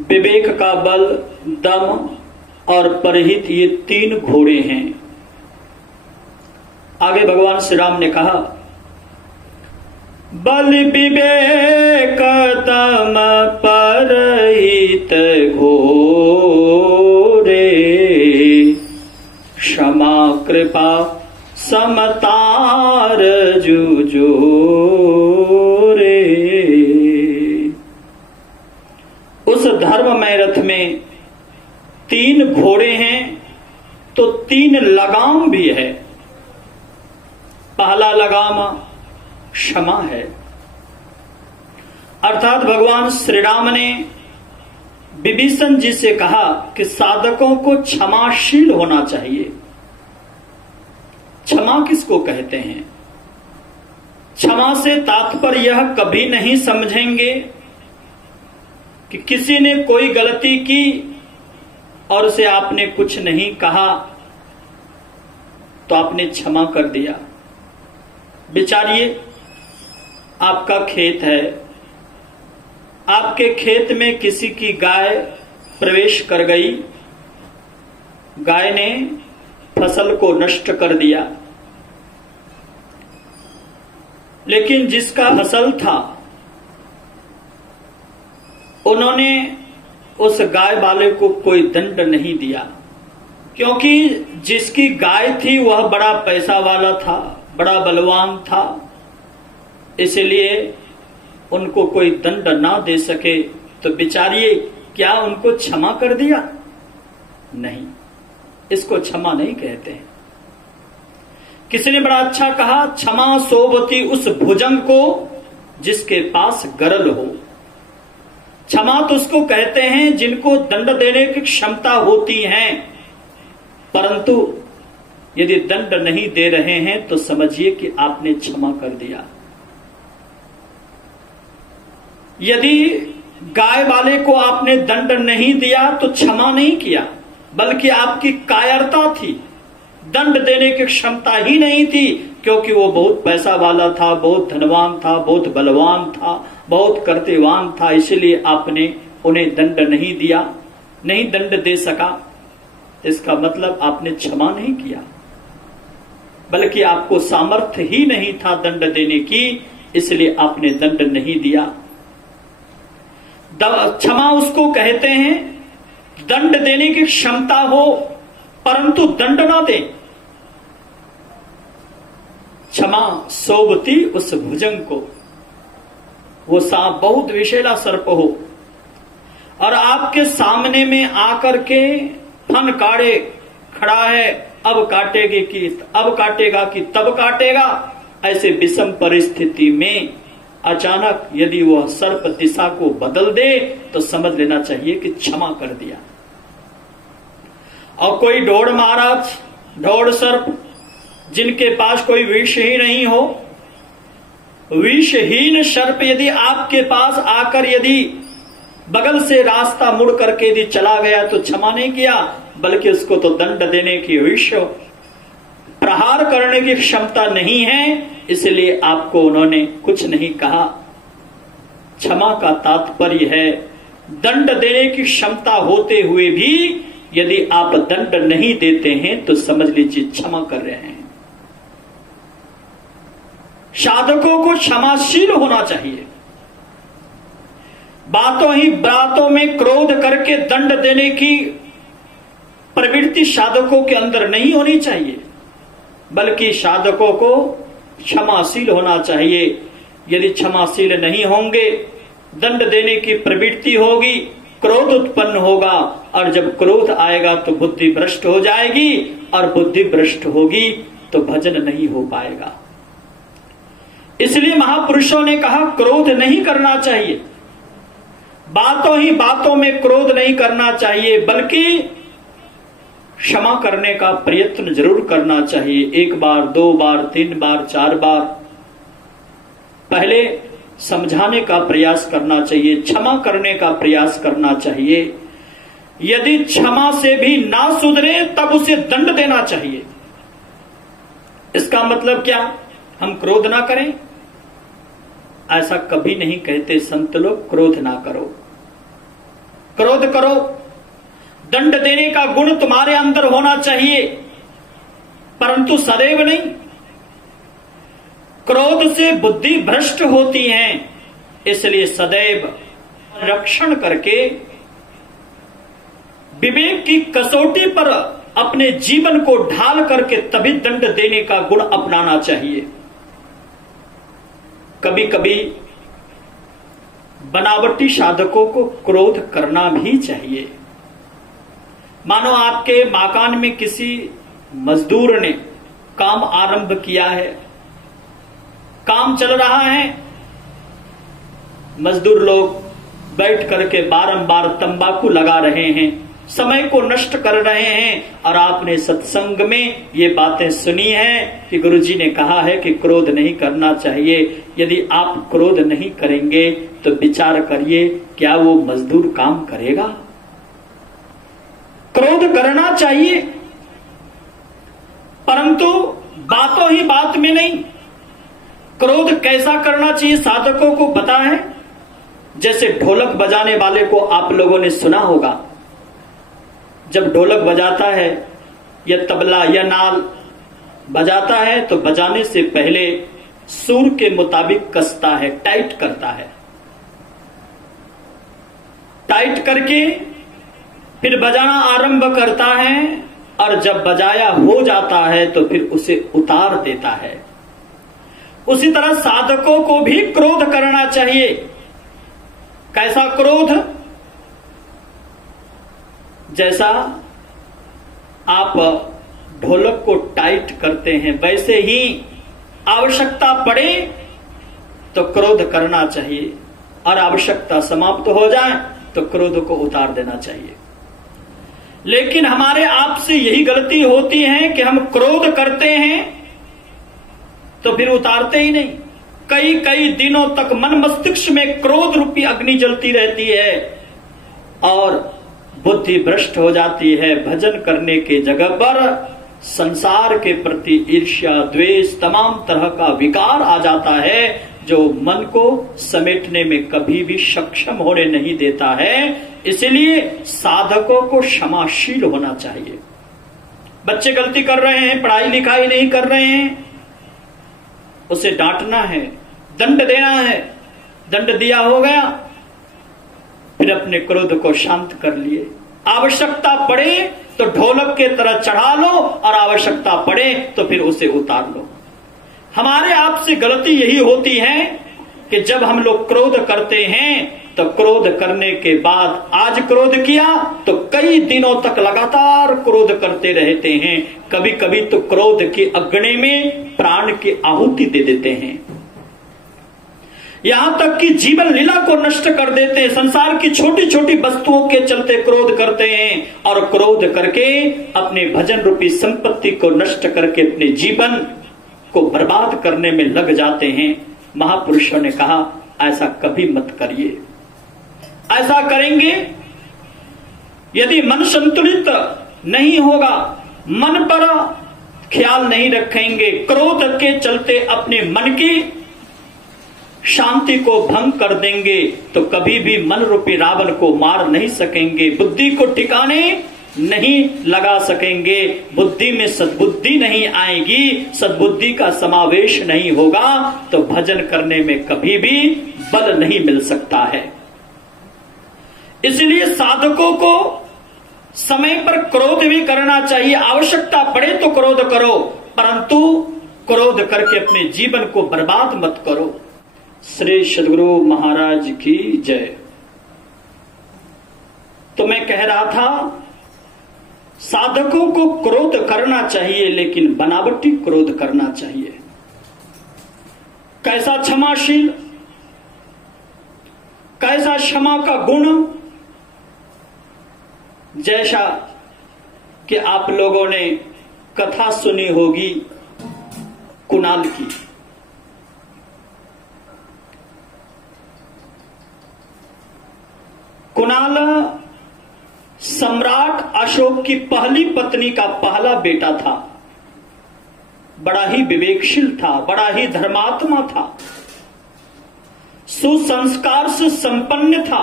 विवेक का बल, दम और परहित, ये 3 घोड़े हैं। आगे भगवान श्री राम ने कहा, बल विवेक दम परहित घोरे, क्षमा कृपा समतार जुजोरे। उस धर्ममय रथ में 3 घोड़े हैं तो 3 लगाम भी है। पहला लगाम क्षमा है, अर्थात भगवान श्री राम ने विभीषण जी से कहा कि साधकों को क्षमाशील होना चाहिए। क्षमा किसको कहते हैं? क्षमा से तात्पर्य यह कभी नहीं समझेंगे कि किसी ने कोई गलती की और उसे आपने कुछ नहीं कहा तो आपने क्षमा कर दिया। विचारिए, आपका खेत है, आपके खेत में किसी की गाय प्रवेश कर गई, गाय ने फसल को नष्ट कर दिया, लेकिन जिसका फसल था उन्होंने उस गाय वाले को कोई दंड नहीं दिया, क्योंकि जिसकी गाय थी वह बड़ा पैसा वाला था, बड़ा बलवान था, इसलिए उनको कोई दंड ना दे सके। तो बिचारिए, क्या उनको क्षमा कर दिया? नहीं, इसको क्षमा नहीं कहते हैं। किसी ने बड़ा अच्छा कहा, क्षमा सोबती उस भुजंग को जिसके पास गरल हो। क्षमा तो उसको कहते हैं जिनको दंड देने की क्षमता होती है, परंतु यदि दंड नहीं दे रहे हैं तो समझिए कि आपने क्षमा कर दिया। यदि गाय वाले को आपने दंड नहीं दिया तो क्षमा नहीं किया, बल्कि आपकी कायरता थी, दंड देने की क्षमता ही नहीं थी, क्योंकि वो बहुत पैसा वाला था, बहुत धनवान था, बहुत बलवान था, बहुत कर्तव्यवान था, इसलिए आपने उन्हें दंड नहीं दिया, नहीं दंड दे सका। इसका मतलब आपने क्षमा नहीं किया, बल्कि आपको सामर्थ्य ही नहीं था दंड देने की, इसलिए आपने दंड नहीं दिया। क्षमा उसको कहते हैं दंड देने की क्षमता हो परंतु दंड ना दे। क्षमा सोबती उस भुजंग को, वो सांप बहुत विषैला सर्प हो और आपके सामने में आकर के फन काटे खड़ा है, अब काटेगी कि अब काटेगा कि तब काटेगा, ऐसे विषम परिस्थिति में अचानक यदि वह सर्प दिशा को बदल दे तो समझ लेना चाहिए कि क्षमा कर दिया। और कोई ढोड़ महाराज, ढोड़ सर्प जिनके पास कोई विष ही नहीं हो, विषहीन सर्प यदि आपके पास आकर यदि बगल से रास्ता मुड़ करके यदि चला गया तो क्षमा नहीं किया, बल्कि उसको तो दंड देने की, विष प्रहार करने की क्षमता नहीं है, इसलिए आपको उन्होंने कुछ नहीं कहा। क्षमा का तात्पर्य है दंड देने की क्षमता होते हुए भी यदि आप दंड नहीं देते हैं तो समझ लीजिए क्षमा कर रहे हैं। साधकों को क्षमाशील होना चाहिए। बातों ही बातों में क्रोध करके दंड देने की प्रवृत्ति साधकों के अंदर नहीं होनी चाहिए, बल्कि साधकों को क्षमाशील होना चाहिए। यदि क्षमाशील नहीं होंगे, दंड देने की प्रवृत्ति होगी, क्रोध उत्पन्न होगा, और जब क्रोध आएगा तो बुद्धि भ्रष्ट हो जाएगी, और बुद्धि भ्रष्ट होगी तो भजन नहीं हो पाएगा। इसलिए महापुरुषों ने कहा क्रोध नहीं करना चाहिए, बातों ही बातों में क्रोध नहीं करना चाहिए, बल्कि क्षमा करने का प्रयत्न जरूर करना चाहिए। 1 बार, 2 बार, 3 बार, 4 बार पहले समझाने का प्रयास करना चाहिए, क्षमा करने का प्रयास करना चाहिए। यदि क्षमा से भी ना सुधरे तब उसे दंड देना चाहिए। इसका मतलब क्या? हम क्रोध ना करें? ऐसा कभी नहीं कहते संत लोग, क्रोध ना करो। क्रोध करो, दंड देने का गुण तुम्हारे अंदर होना चाहिए, परंतु सदैव नहीं। क्रोध से बुद्धि भ्रष्ट होती है, इसलिए सदैव रक्षण करके विवेक की कसौटी पर अपने जीवन को ढाल करके तभी दंड देने का गुण अपनाना चाहिए। कभी कभी बनावटी साधकों को क्रोध करना भी चाहिए। मानो आपके मकान में किसी मजदूर ने काम आरंभ किया है, काम चल रहा है, मजदूर लोग बैठ करके बारंबार तंबाकू लगा रहे हैं, समय को नष्ट कर रहे हैं, और आपने सत्संग में ये बातें सुनी हैं कि गुरुजी ने कहा है कि क्रोध नहीं करना चाहिए। यदि आप क्रोध नहीं करेंगे तो विचार करिए, क्या वो मजदूर काम करेगा? क्रोध करना चाहिए, परंतु बातों ही बात में नहीं। क्रोध कैसा करना चाहिए साधकों को पता है। जैसे ढोलक बजाने वाले को आप लोगों ने सुना होगा, जब ढोलक बजाता है या तबला या नाल बजाता है तो बजाने से पहले सुर के मुताबिक कसता है, टाइट करता है। टाइट करके फिर बजाना आरंभ करता है, और जब बजाया हो जाता है तो फिर उसे उतार देता है। उसी तरह साधकों को भी क्रोध करना चाहिए। कैसा क्रोध? जैसा आप ढोलक को टाइट करते हैं, वैसे ही आवश्यकता पड़े तो क्रोध करना चाहिए, और आवश्यकता समाप्त हो जाए तो क्रोध को उतार देना चाहिए। लेकिन हमारे आपसे यही गलती होती है कि हम क्रोध करते हैं तो फिर उतारते ही नहीं। कई कई दिनों तक मन मस्तिष्क में क्रोध रूपी अग्नि जलती रहती है और बुद्धि भ्रष्ट हो जाती है। भजन करने के जगह पर संसार के प्रति ईर्ष्या, द्वेष, तमाम तरह का विकार आ जाता है, जो मन को समेटने में कभी भी सक्षम होने नहीं देता है। इसलिए साधकों को क्षमाशील होना चाहिए। बच्चे गलती कर रहे हैं, पढ़ाई लिखाई नहीं कर रहे हैं, उसे डांटना है, दंड देना है। दंड दिया हो गया, फिर अपने क्रोध को शांत कर लिए। आवश्यकता पड़े तो ढोलक के तरह चढ़ा लो, और आवश्यकता पड़े तो फिर उसे उतार लो। हमारे आपसे गलती यही होती है कि जब हम लोग क्रोध करते हैं तो क्रोध करने के बाद आज क्रोध किया तो कई दिनों तक लगातार क्रोध करते रहते हैं। कभी कभी तो क्रोध के अग्नि में प्राण की आहुति दे देते हैं, यहां तक कि जीवन लीला को नष्ट कर देते हैं। संसार की छोटी छोटी वस्तुओं के चलते क्रोध करते हैं, और क्रोध करके अपने भजन रूपी संपत्ति को नष्ट करके अपने जीवन को बर्बाद करने में लग जाते हैं। महापुरुषों ने कहा ऐसा कभी मत करिए। ऐसा करेंगे यदि मन संतुलित नहीं होगा, मन पर ख्याल नहीं रखेंगे, क्रोध के चलते अपने मन की शांति को भंग कर देंगे, तो कभी भी मन रूपी रावण को मार नहीं सकेंगे, बुद्धि को ठिकाने नहीं लगा सकेंगे। बुद्धि में सद्बुद्धि नहीं आएगी, सद्बुद्धि का समावेश नहीं होगा, तो भजन करने में कभी भी बल नहीं मिल सकता है। इसलिए साधकों को समय पर क्रोध भी करना चाहिए। आवश्यकता पड़े तो क्रोध करो, परंतु क्रोध करके अपने जीवन को बर्बाद मत करो। श्री सद्गुरु महाराज की जय। तो मैं कह रहा था साधकों को क्रोध करना चाहिए, लेकिन बनावटी क्रोध करना चाहिए। कैसा क्षमाशील, कैसा क्षमा का गुण। जैसा कि आप लोगों ने कथा सुनी होगी कुणाल की। कुणाल सम्राट अशोक की पहली पत्नी का पहला बेटा था। बड़ा ही विवेकशील था, बड़ा ही धर्मात्मा था, सुसंस्कार से संपन्न था।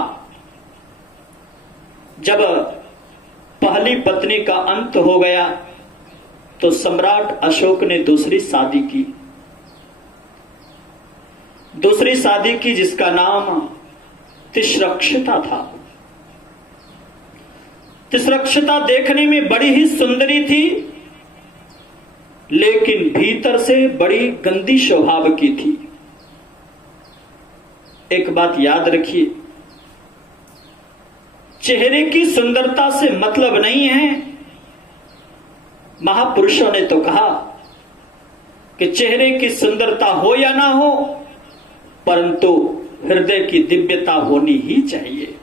जब पहली पत्नी का अंत हो गया तो सम्राट अशोक ने दूसरी शादी की। दूसरी शादी की जिसका नाम तिष्रक्षता था। तिष्रक्षता देखने में बड़ी ही सुंदरी थी, लेकिन भीतर से बड़ी गंदी स्वभाव की थी। एक बात याद रखिए, चेहरे की सुंदरता से मतलब नहीं है। महापुरुषों ने तो कहा कि चेहरे की सुंदरता हो या ना हो, परंतु हृदय की दिव्यता होनी ही चाहिए।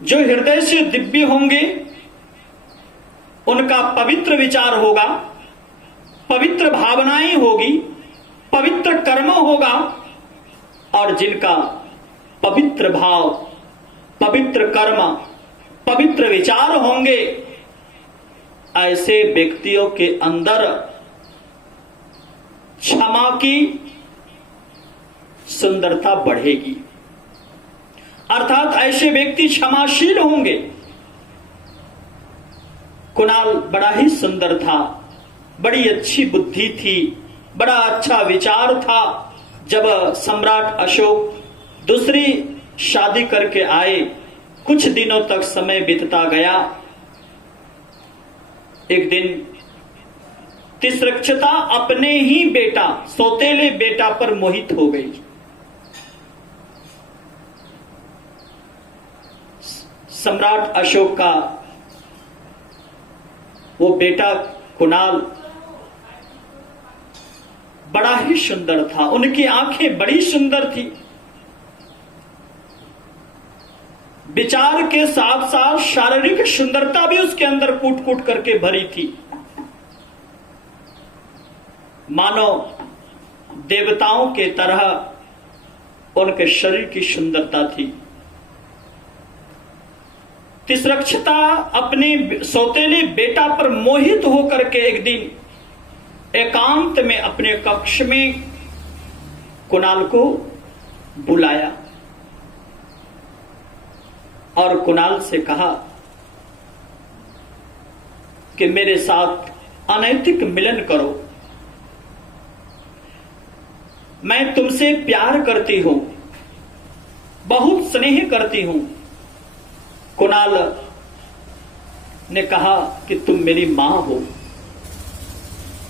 जो हृदय से दिव्य होंगे उनका पवित्र विचार होगा, पवित्र भावनाएं होगी, पवित्र कर्म होगा, और जिनका पवित्र भाव, पवित्र कर्म, पवित्र विचार होंगे, ऐसे व्यक्तियों के अंदर क्षमा की सुंदरता बढ़ेगी। अर्थात ऐसे व्यक्ति क्षमाशील होंगे। कुणाल बड़ा ही सुंदर था, बड़ी अच्छी बुद्धि थी, बड़ा अच्छा विचार था। जब सम्राट अशोक दूसरी शादी करके आए, कुछ दिनों तक समय बीतता गया। एक दिन तिष्रक्षता अपने ही बेटा, सौतेले बेटा पर मोहित हो गई। सम्राट अशोक का वो बेटा कुणाल बड़ा ही सुंदर था, उनकी आंखें बड़ी सुंदर थी। विचार के साथ साथ शारीरिक सुंदरता भी उसके अंदर कूट कूट करके भरी थी। मानो देवताओं के तरह उनके शरीर की सुंदरता थी। तिष्रक्षता अपने सौतेले बेटा पर मोहित होकर के एक दिन एकांत में अपने कक्ष में कुणाल को बुलाया और कुणाल से कहा कि मेरे साथ अनैतिक मिलन करो, मैं तुमसे प्यार करती हूं, बहुत स्नेह करती हूं। कुणाल ने कहा कि तुम मेरी मां हो।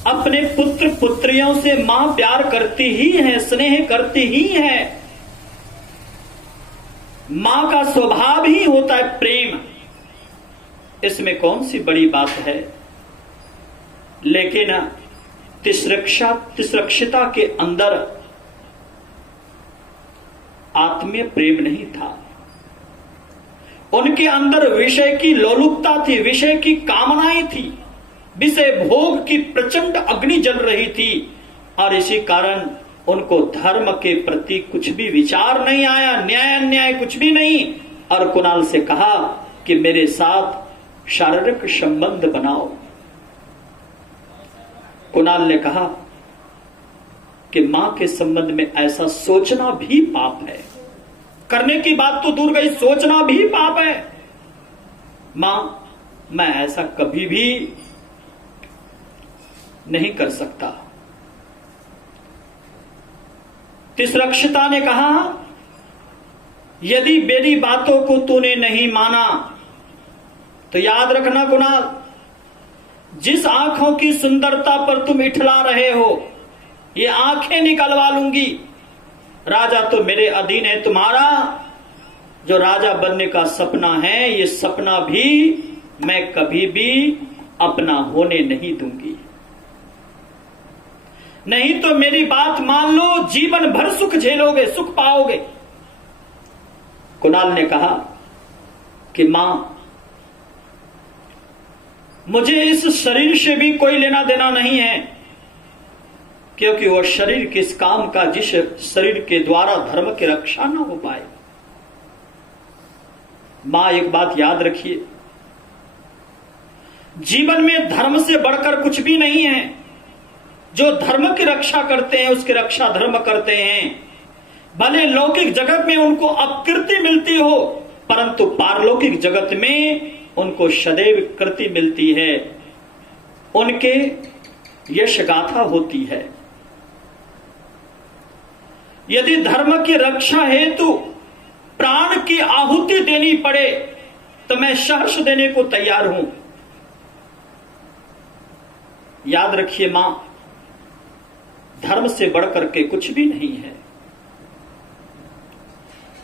अपने पुत्र पुत्रियों से मां प्यार करती ही है, स्नेह करती ही है। मां का स्वभाव ही होता है प्रेम, इसमें कौन सी बड़ी बात है। लेकिन तिष्रक्षता के अंदर आत्मीय प्रेम नहीं था। उनके अंदर विषय की लोलुपता थी, विषय की कामनाएं थी, विषय भोग की प्रचंड अग्नि जल रही थी, और इसी कारण उनको धर्म के प्रति कुछ भी विचार नहीं आया, न्याय अन्याय कुछ भी नहीं। और कुणाल से कहा कि मेरे साथ शारीरिक संबंध बनाओ। कुणाल ने कहा कि मां के संबंध में ऐसा सोचना भी पाप है। करने की बात तो दूर गई, सोचना भी पाप है। मां, मैं ऐसा कभी भी नहीं कर सकता। तिष्रक्षता ने कहा, यदि मेरी बातों को तूने नहीं माना तो याद रखना कुणाल, जिस आंखों की सुंदरता पर तुम इठला रहे हो, ये आंखें निकलवा लूंगी। राजा तो मेरे अधीन है, तुम्हारा जो राजा बनने का सपना है, ये सपना भी मैं कभी भी अपना होने नहीं दूंगी। नहीं तो मेरी बात मान लो, जीवन भर सुख झेलोगे, सुख पाओगे। कुणाल ने कहा कि मां, मुझे इस शरीर से भी कोई लेना देना नहीं है, क्योंकि वह शरीर किस काम का जिस शरीर के द्वारा धर्म की रक्षा न हो पाए। मां, एक बात याद रखिए, जीवन में धर्म से बढ़कर कुछ भी नहीं है। जो धर्म की रक्षा करते हैं उसकी रक्षा धर्म करते हैं। भले लौकिक जगत में उनको अपकीर्ति मिलती हो, परंतु पारलौकिक जगत में उनको सदैव कृति मिलती है, उनके यश गाथा होती है। यदि धर्म की रक्षा हेतु प्राण की आहुति देनी पड़े तो मैं सहर्ष देने को तैयार हूं। याद रखिए मां, धर्म से बढ़कर के कुछ भी नहीं है।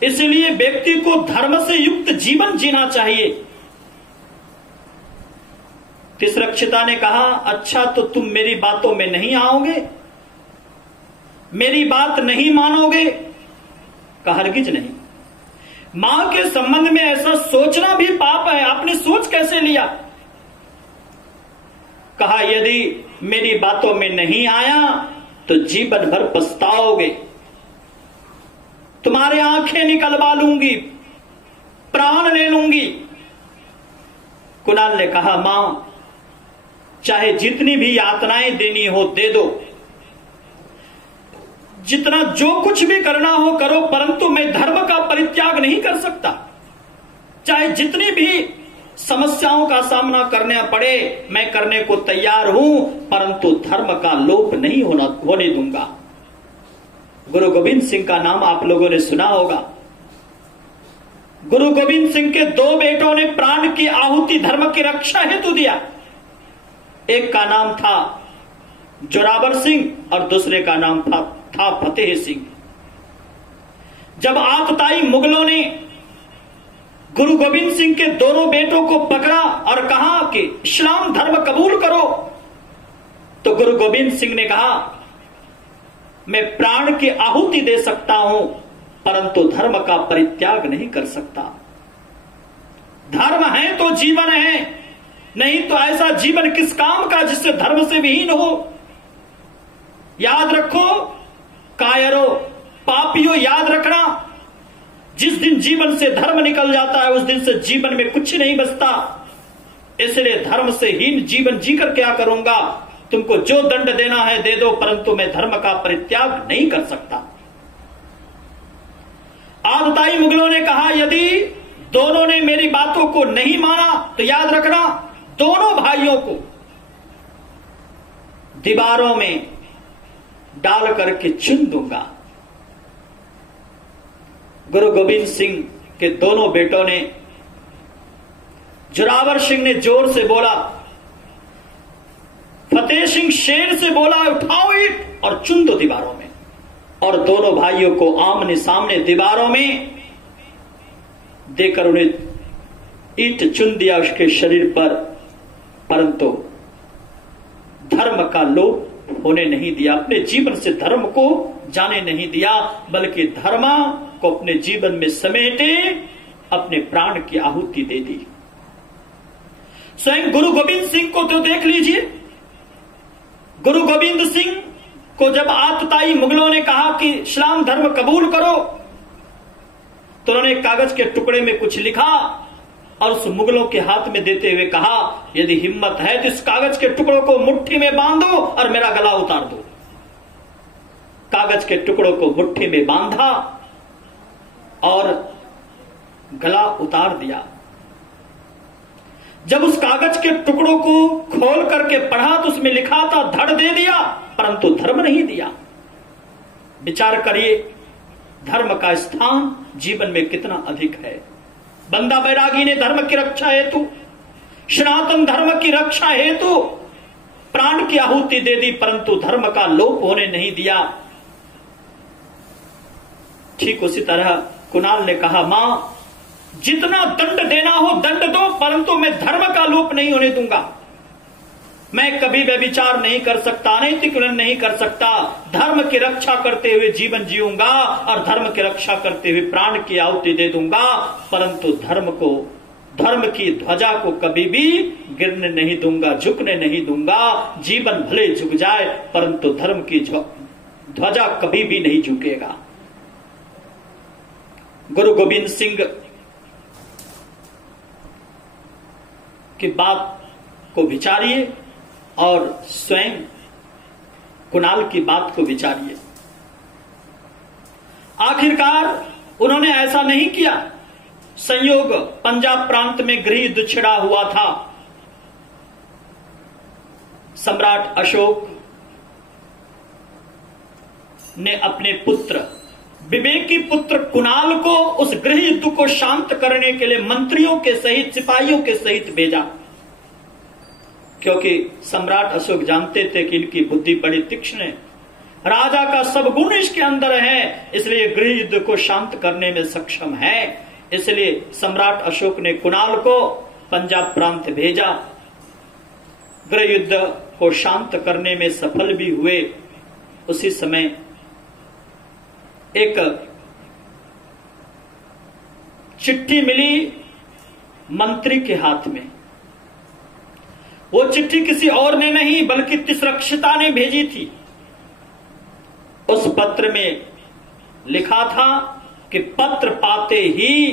इसलिए व्यक्ति को धर्म से युक्त जीवन जीना चाहिए। तिसरक्षिता ने कहा, अच्छा तो तुम मेरी बातों में नहीं आओगे, मेरी बात नहीं मानोगे? कहा हरगिज नहीं। मां के संबंध में ऐसा सोचना भी पाप है। आपने सोच कैसे लिया? कहा यदि मेरी बातों में नहीं आया तो जीवन भर पछताओगे, तुम्हारे आंखें निकलवा लूंगी, प्राण ले लूंगी। कुणाल ने कहा, मां चाहे जितनी भी यातनाएं देनी हो दे दो, जितना जो कुछ भी करना हो करो, परंतु मैं धर्म का परित्याग नहीं कर सकता। चाहे जितनी भी समस्याओं का सामना करना पड़े मैं करने को तैयार हूं, परंतु धर्म का लोप नहीं होने दूंगा। गुरु गोविंद सिंह का नाम आप लोगों ने सुना होगा। गुरु गोविंद सिंह के दो बेटों ने प्राण की आहुति धर्म की रक्षा हेतु दिया। एक का नाम था जोरावर सिंह और दूसरे का नाम था फतेह सिंह। जब आतताई मुगलों ने गुरु गोविंद सिंह के दोनों बेटों को पकड़ा और कहा कि इस्लाम धर्म कबूल करो, तो गुरु गोविंद सिंह ने कहा, मैं प्राण की आहुति दे सकता हूं, परंतु धर्म का परित्याग नहीं कर सकता। धर्म है तो जीवन है, नहीं तो ऐसा जीवन किस काम का जिससे धर्म से विहीन हो। याद रखो कायरो, पापियों, याद रखना, जिस दिन जीवन से धर्म निकल जाता है उस दिन से जीवन में कुछ नहीं बचता। इसलिए धर्म से हीन जीवन जीकर क्या करूंगा? तुमको जो दंड देना है दे दो, परंतु मैं धर्म का परित्याग नहीं कर सकता। आतताई मुगलों ने कहा, यदि दोनों ने मेरी बातों को नहीं माना तो याद रखना, दोनों भाइयों को दीवारों में डाल करके चुन दूंगा। गुरु गोविंद सिंह के दोनों बेटों ने, जोरावर सिंह ने जोर से बोला, फतेह सिंह शेर से बोला, उठाओ ईंट और चुन दो दीवारों में। और दोनों भाइयों को आमने सामने दीवारों में देकर उन्हें ईंट चुन दिया उसके शरीर पर, परंतु धर्म का लोप होने नहीं दिया। अपने जीवन से धर्म को जाने नहीं दिया, बल्कि धर्म को अपने जीवन में समेटे अपने प्राण की आहुति दे दी। स्वयं गुरु गोविंद सिंह को तो देख लीजिए। गुरु गोविंद सिंह को जब आतताई मुगलों ने कहा कि इस्लाम धर्म कबूल करो, तो उन्होंने कागज के टुकड़े में कुछ लिखा और उस मुगलों के हाथ में देते हुए कहा, यदि हिम्मत है तो इस कागज के टुकड़ों को मुट्ठी में बांधो और मेरा गला उतार दो। कागज के टुकड़ों को मुट्ठी में बांधा और गला उतार दिया। जब उस कागज के टुकड़ों को खोल करके पढ़ा तो उसमें लिखा था, धड़ दे दिया परंतु धर्म नहीं दिया। विचार करिए, धर्म का स्थान जीवन में कितना अधिक है। बंदा बैरागी ने धर्म की रक्षा हेतु, सनातन धर्म की रक्षा हेतु प्राण की आहुति दे दी, परंतु धर्म का लोप होने नहीं दिया। ठीक उसी तरह कुणाल ने कहा, मां जितना दंड देना हो दंड दो, परंतु मैं धर्म का लोप नहीं होने दूंगा। मैं कभी व्यभिचार नहीं कर सकता, अनैतिक नहीं कर सकता। धर्म की रक्षा करते हुए जीवन जीऊंगा और धर्म की रक्षा करते हुए प्राण की आहुति दे दूंगा, परंतु धर्म की ध्वजा को कभी भी गिरने नहीं दूंगा, झुकने नहीं दूंगा। जीवन भले झुक जाए परंतु धर्म की ध्वजा कभी भी नहीं झुकेगा। गुरु गोविंद सिंह की बात को विचारिए और स्वयं कुणाल की बात को विचारिए। आखिरकार उन्होंने ऐसा नहीं किया। संयोग पंजाब प्रांत में गृह युद्ध छिड़ा हुआ था। सम्राट अशोक ने अपने पुत्र, विवेकी पुत्र कुणाल को उस गृह युद्ध को शांत करने के लिए मंत्रियों के सहित, सिपाहियों के सहित भेजा, क्योंकि सम्राट अशोक जानते थे कि इनकी बुद्धि बड़ी तीक्ष्ण है, राजा का सब गुण इसके अंदर है, इसलिए गृह युद्ध को शांत करने में सक्षम है। इसलिए सम्राट अशोक ने कुणाल को पंजाब प्रांत भेजा। गृह युद्ध को शांत करने में सफल भी हुए। उसी समय एक चिट्ठी मिली मंत्री के हाथ में। वो चिट्ठी किसी और ने नहीं बल्कि तिसरक्षिता ने भेजी थी। उस पत्र में लिखा था कि पत्र पाते ही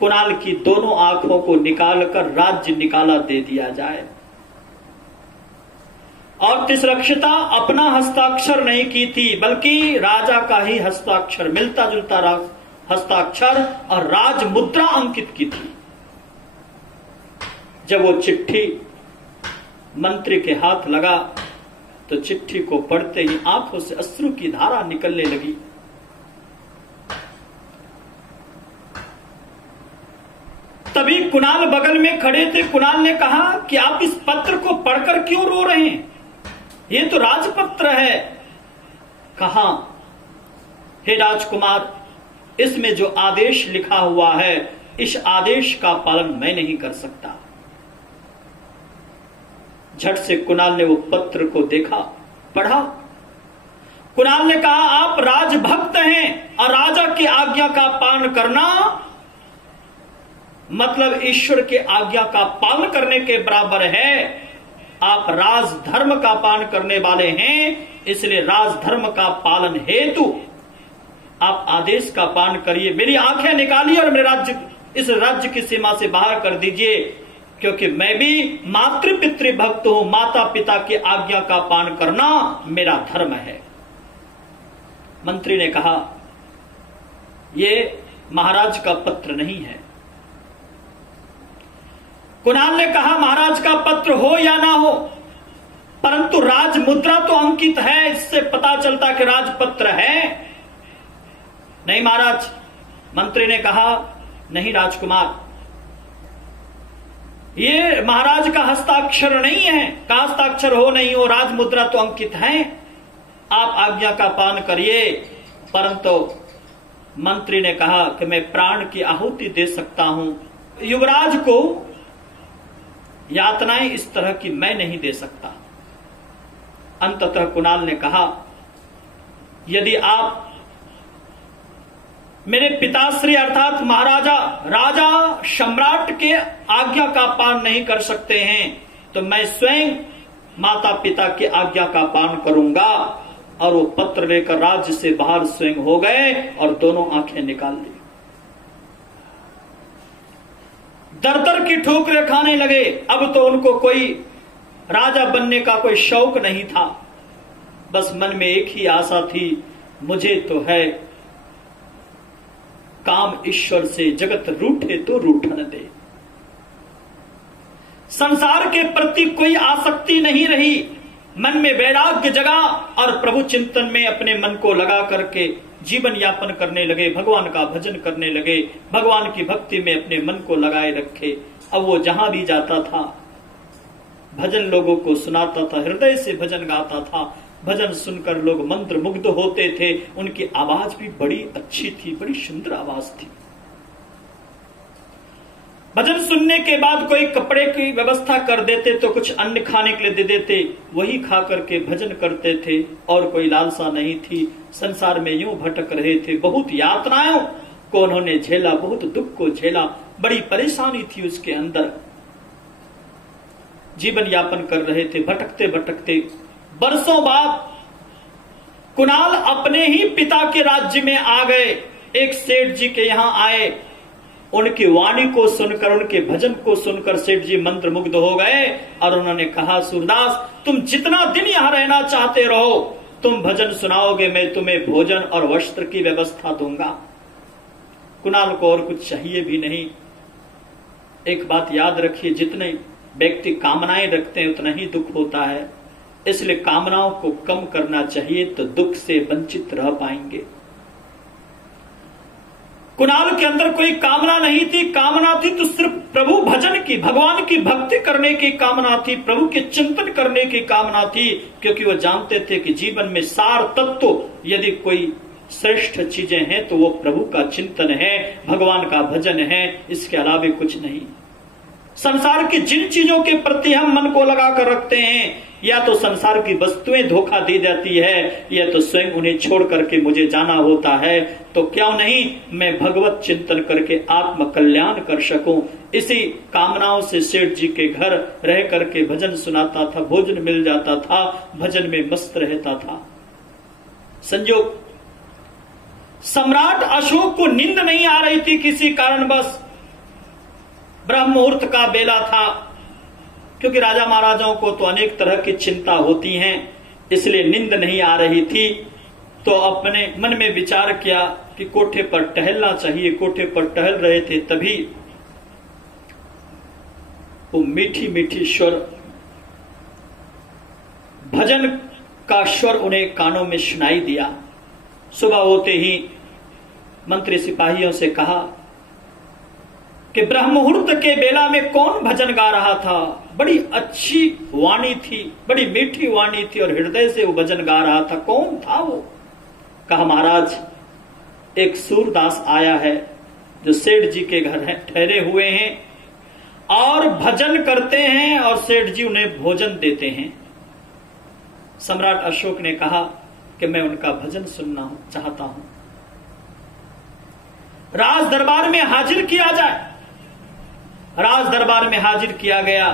कुणाल की दोनों आंखों को निकालकर राज्य निकाला दे दिया जाए। और तिसरक्षिता अपना हस्ताक्षर नहीं की थी, बल्कि राजा का ही हस्ताक्षर, मिलता जुलता हस्ताक्षर और राज मुद्रा अंकित की थी। जब वो चिट्ठी मंत्री के हाथ लगा तो चिट्ठी को पढ़ते ही आंखों से अश्रु की धारा निकलने लगी। तभी कुणाल बगल में खड़े थे। कुणाल ने कहा कि आप इस पत्र को पढ़कर क्यों रो रहे हैं? ये तो राजपत्र है। कहा, हे राजकुमार, इसमें जो आदेश लिखा हुआ है, इस आदेश का पालन मैं नहीं कर सकता। झट से कुणाल ने वो पत्र को देखा, पढ़ा। कुणाल ने कहा, आप राजभक्त हैं और राजा की आज्ञा का पालन करना मतलब ईश्वर के आज्ञा का पालन करने के बराबर है। आप राजधर्म का पालन करने वाले हैं, इसलिए राजधर्म का पालन हेतु आप आदेश का पालन करिए। मेरी आंखें निकालिए और मेरे राज्य, इस राज्य की सीमा से बाहर कर दीजिए, क्योंकि मैं भी मातृ पितृ भक्त हूं। माता पिता की आज्ञा का पालन करना मेरा धर्म है। मंत्री ने कहा, यह महाराज का पत्र नहीं है। कुणाल ने कहा, महाराज का पत्र हो या ना हो, परंतु राज मुद्रा तो अंकित है, इससे पता चलता कि राजपत्र है। नहीं महाराज, मंत्री ने कहा, नहीं राजकुमार, ये महाराज का हस्ताक्षर नहीं है। का हस्ताक्षर हो नहीं हो, राज मुद्रा तो अंकित है। आप आज्ञा का पालन करिए। परंतु मंत्री ने कहा कि मैं प्राण की आहुति दे सकता हूं, युवराज को यातनाएं इस तरह की मैं नहीं दे सकता। अंततः कुणाल ने कहा, यदि आप मेरे पिताश्री अर्थात महाराजा, राजा सम्राट के आज्ञा का पालन नहीं कर सकते हैं, तो मैं स्वयं माता पिता की आज्ञा का पालन करूंगा। और वो पत्र लेकर राज्य से बाहर स्वयं हो गए और दोनों आंखें निकाल दी। दर दर की ठोकरें खाने लगे। अब तो उनको कोई राजा बनने का कोई शौक नहीं था, बस मन में एक ही आशा थी, मुझे तो है काम ईश्वर से, जगत रूठे तो रूठन दे। संसार के प्रति कोई आसक्ति नहीं रही। मन में वैराग्य जगा और प्रभु चिंतन में अपने मन को लगा करके जीवन यापन करने लगे, भगवान का भजन करने लगे, भगवान की भक्ति में अपने मन को लगाए रखे। अब वो जहां भी जाता था भजन लोगों को सुनाता था, हृदय से भजन गाता था। भजन सुनकर लोग मंत्र मुग्ध होते थे। उनकी आवाज भी बड़ी अच्छी थी, बड़ी सुंदर आवाज थी। भजन सुनने के बाद कोई कपड़े की व्यवस्था कर देते तो कुछ अन्न खाने के लिए दे देते, वही खा करके भजन करते थे और कोई लालसा नहीं थी। संसार में यूं भटक रहे थे। बहुत यातनाओं को उन्होंने झेला, बहुत दुख को झेला, बड़ी परेशानी थी उसके अंदर। जीवन यापन कर रहे थे। भटकते भटकते बरसों बाद कुणाल अपने ही पिता के राज्य में आ गए। एक सेठ जी के यहां आए। उनकी वाणी को सुनकर, उनके भजन को सुनकर सेठ जी मंत्र मुग्ध हो गए और उन्होंने कहा, सूरदास, तुम जितना दिन यहां रहना चाहते रहो, तुम भजन सुनाओगे, मैं तुम्हें भोजन और वस्त्र की व्यवस्था दूंगा। कुणाल को और कुछ चाहिए भी नहीं। एक बात याद रखिए, जितने व्यक्ति कामनाएं रखते हैं उतना ही दुख होता है, इसलिए कामनाओं को कम करना चाहिए तो दुख से वंचित रह पाएंगे। कुणाल के अंदर कोई कामना नहीं थी, कामना थी तो सिर्फ प्रभु भजन की, भगवान की भक्ति करने की कामना थी, प्रभु के चिंतन करने की कामना थी, क्योंकि वो जानते थे कि जीवन में सार तत्व यदि कोई श्रेष्ठ चीजें हैं तो वो प्रभु का चिंतन है, भगवान का भजन है, इसके अलावा कुछ नहीं। संसार की जिन चीजों के प्रति हम मन को लगा कर रखते हैं, या तो संसार की वस्तुएं धोखा दे जाती है, या तो स्वयं उन्हें छोड़ करके मुझे जाना होता है, तो क्यों नहीं मैं भगवत चिंतन करके आत्म कल्याण कर सकूं। इसी कामनाओं से सेठ जी के घर रह करके भजन सुनाता था, भोजन मिल जाता था, भजन में मस्त रहता था। संयोग सम्राट अशोक को नींद नहीं आ रही थी किसी कारणवश, ब्रह्म मुहूर्त का बेला था, क्योंकि राजा महाराजाओं को तो अनेक तरह की चिंता होती हैं, इसलिए नींद नहीं आ रही थी। तो अपने मन में विचार किया कि कोठे पर टहलना चाहिए। कोठे पर टहल रहे थे, तभी वो मीठी मीठी स्वर, भजन का स्वर उन्हें कानों में सुनाई दिया। सुबह होते ही मंत्री सिपाहियों से कहा कि ब्रह्म मुहूर्त के बेला में कौन भजन गा रहा था। बड़ी अच्छी वाणी थी, बड़ी मीठी वाणी थी और हृदय से वो भजन गा रहा था। कौन था वो? कहा महाराज, एक सूरदास आया है जो सेठ जी के घर ठहरे हुए हैं और भजन करते हैं और सेठ जी उन्हें भोजन देते हैं। सम्राट अशोक ने कहा कि मैं उनका भजन सुनना चाहता हूं, राज दरबार में हाजिर किया जाए। राज दरबार में हाजिर किया गया।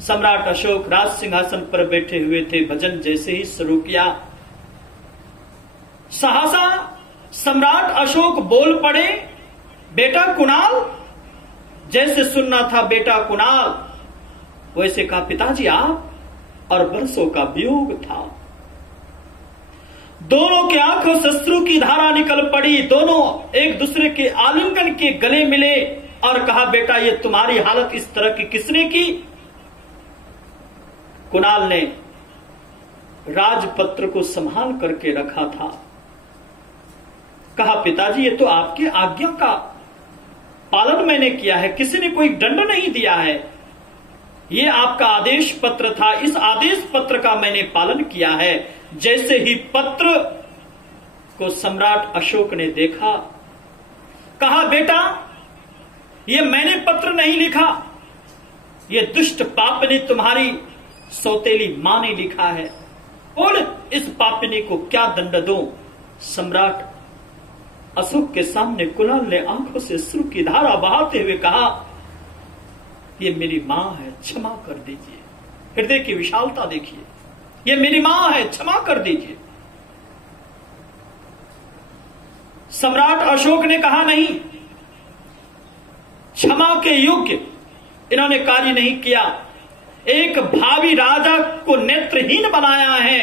सम्राट अशोक राज सिंहासन पर बैठे हुए थे। भजन जैसे ही शुरू किया, सहसा सम्राट अशोक बोल पड़े, बेटा कुणाल। जैसे सुनना था बेटा कुणाल, वैसे कहा पिताजी आप, और बरसों का वियोग था। दोनों के आंखों से अश्रु की धारा निकल पड़ी। दोनों एक दूसरे के आलिंगन के गले मिले और कहा बेटा ये तुम्हारी हालत इस तरह की किसने की? कुणाल ने राजपत्र को संभाल करके रखा था। कहा पिताजी ये तो आपकी आज्ञा का पालन मैंने किया है, किसी ने कोई दंड नहीं दिया है, ये आपका आदेश पत्र था, इस आदेश पत्र का मैंने पालन किया है। जैसे ही पत्र को सम्राट अशोक ने देखा, कहा बेटा ये मैंने पत्र नहीं लिखा, ये दुष्ट पापनी तुम्हारी सौतेली मां ने लिखा है, और इस पापनी को क्या दंड दूं? सम्राट अशोक के सामने कुणाल ने आंखों से अश्रु की धारा बहाते हुए कहा ये मेरी मां है, क्षमा कर दीजिए। हृदय की विशालता देखिए, ये मेरी मां है, क्षमा कर दीजिए। सम्राट अशोक ने कहा नहीं, क्षमा के योग्य इन्होंने कार्य नहीं किया। एक भावी राजा को नेत्रहीन बनाया है,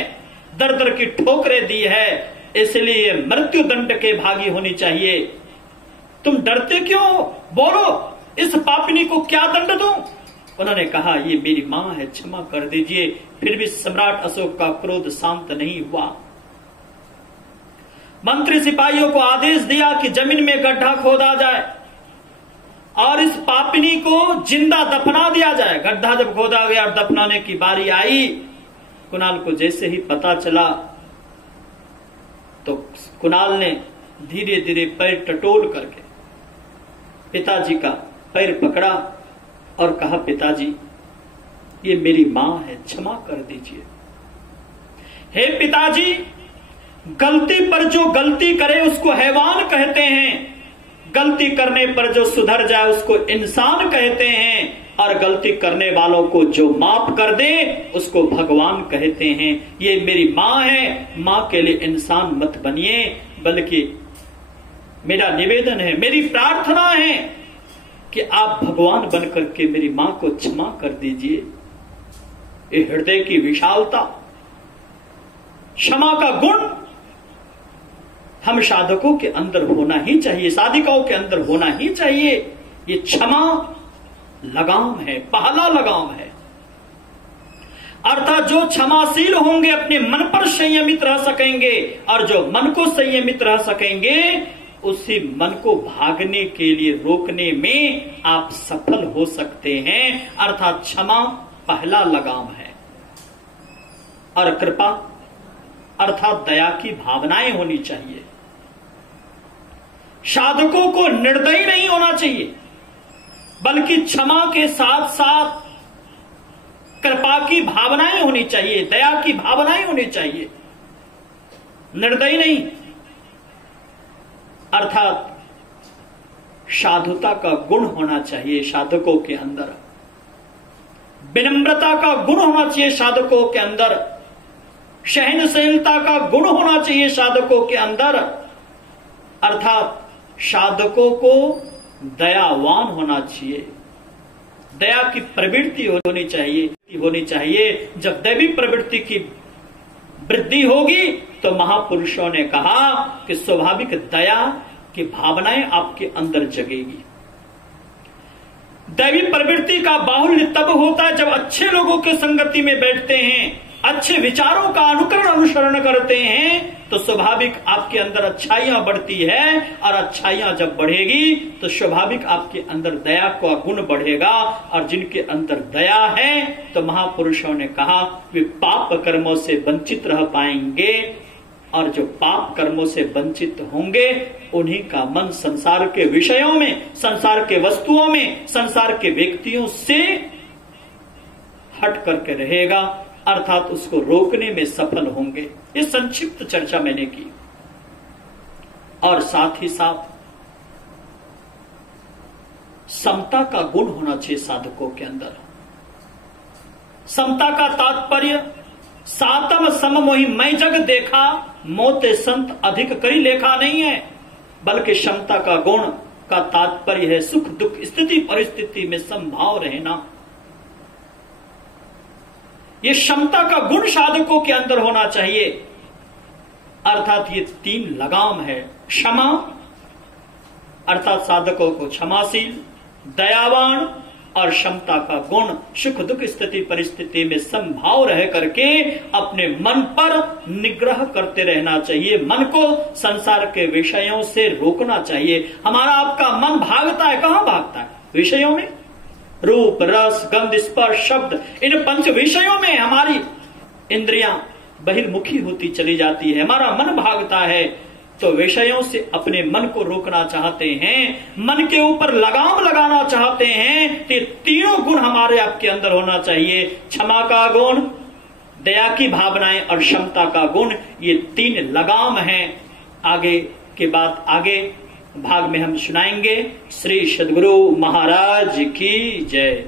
दर दर की ठोकरें दी है, इसलिए मृत्यु दंड के भागी होनी चाहिए। तुम डरते क्यों? बोलो इस पापिनी को क्या दंड दूं? उन्होंने कहा ये मेरी मां है, क्षमा कर दीजिए। फिर भी सम्राट अशोक का क्रोध शांत नहीं हुआ। मंत्री सिपाहियों को आदेश दिया कि जमीन में गड्ढा खोदा जाए और इस पापिनी को जिंदा दफना दिया जाए। गड्ढा जब खोदा गया और दफनाने की बारी आई, कुणाल को जैसे ही पता चला तो कुणाल ने धीरे धीरे पैर टटोल करके पिताजी का पैर पकड़ा और कहा पिताजी ये मेरी मां है, क्षमा कर दीजिए। हे पिताजी, गलती पर जो गलती करे उसको हैवान कहते हैं, गलती करने पर जो सुधर जाए उसको इंसान कहते हैं, और गलती करने वालों को जो माफ कर दे उसको भगवान कहते हैं। ये मेरी मां है, मां के लिए इंसान मत बनिए, बल्कि मेरा निवेदन है, मेरी प्रार्थना है कि आप भगवान बनकर के मेरी मां को क्षमा कर दीजिए। ये हृदय की विशालता, क्षमा का गुण, हम साधकों के अंदर होना ही चाहिए, साधिकाओं के अंदर होना ही चाहिए। ये क्षमा लगाम है, पहला लगाम है। अर्थात जो क्षमाशील होंगे अपने मन पर संयमित रह सकेंगे, और जो मन को संयमित रह सकेंगे उसी मन को भागने के लिए रोकने में आप सफल हो सकते हैं। अर्थात क्षमा पहला लगाम है। और कृपा अर्थात दया की भावनाएं होनी चाहिए। साधकों को निर्दयी नहीं होना चाहिए, बल्कि क्षमा के साथ साथ कृपा की भावनाएं होनी चाहिए, दया की भावनाएं होनी चाहिए, निर्दयी नहीं। अर्थात साधुता का गुण होना चाहिए साधकों के अंदर, विनम्रता का गुण होना चाहिए साधकों के अंदर, सहनशीलता का गुण होना चाहिए साधकों के अंदर। अर्थात साधकों को दयावान होना चाहिए, दया की प्रवृत्ति होनी चाहिए। जब दैवी प्रवृत्ति की वृद्धि होगी तो महापुरुषों ने कहा कि स्वाभाविक दया की भावनाएं आपके अंदर जगेगी। दैवी प्रवृत्ति का बाहुल्य तब होता है जब अच्छे लोगों के संगति में बैठते हैं, अच्छे विचारों का अनुसरण करते हैं, तो स्वाभाविक आपके अंदर अच्छाइयां बढ़ती है, और अच्छाइयां जब बढ़ेगी तो स्वाभाविक आपके अंदर दया का गुण बढ़ेगा। और जिनके अंदर दया है तो महापुरुषों ने कहा वे पाप कर्मों से वंचित रह पाएंगे, और जो पाप कर्मों से वंचित होंगे उन्हीं का मन संसार के विषयों में, संसार के वस्तुओं में, संसार के व्यक्तियों से हट करके रहेगा। अर्थात उसको रोकने में सफल होंगे। ये संक्षिप्त चर्चा मैंने की। और साथ ही साथ समता का गुण होना चाहिए साधकों के अंदर। समता का तात्पर्य सातम सम मोहि मैं जग देखा, मोते संत अधिक करी लेखा नहीं है, बल्कि क्षमता का गुण का तात्पर्य है सुख दुख स्थिति परिस्थिति में समभाव रहना। ये क्षमता का गुण साधकों के अंदर होना चाहिए। अर्थात ये तीन लगाम है। क्षमा अर्थात साधकों को क्षमाशील, दयावान, और क्षमता का गुण सुख दुख स्थिति परिस्थिति में समभाव रह करके अपने मन पर निग्रह करते रहना चाहिए। मन को संसार के विषयों से रोकना चाहिए। हमारा आपका मन भागता है, कहां भागता है? विषयों में। रूप रस गंध स्पर्श शब्द, इन पंच विषयों में हमारी इंद्रियां बहिर्मुखी होती चली जाती है, हमारा मन भागता है। तो विषयों से अपने मन को रोकना चाहते हैं, मन के ऊपर लगाम लगाना चाहते हैं, तो तीनों गुण हमारे आपके अंदर होना चाहिए। क्षमा का गुण, दया की भावनाएं और क्षमता का गुण, ये तीन लगाम हैं। आगे के बात आगे भाग में हम सुनाएंगे। श्री सद्गुरु महाराज की जय।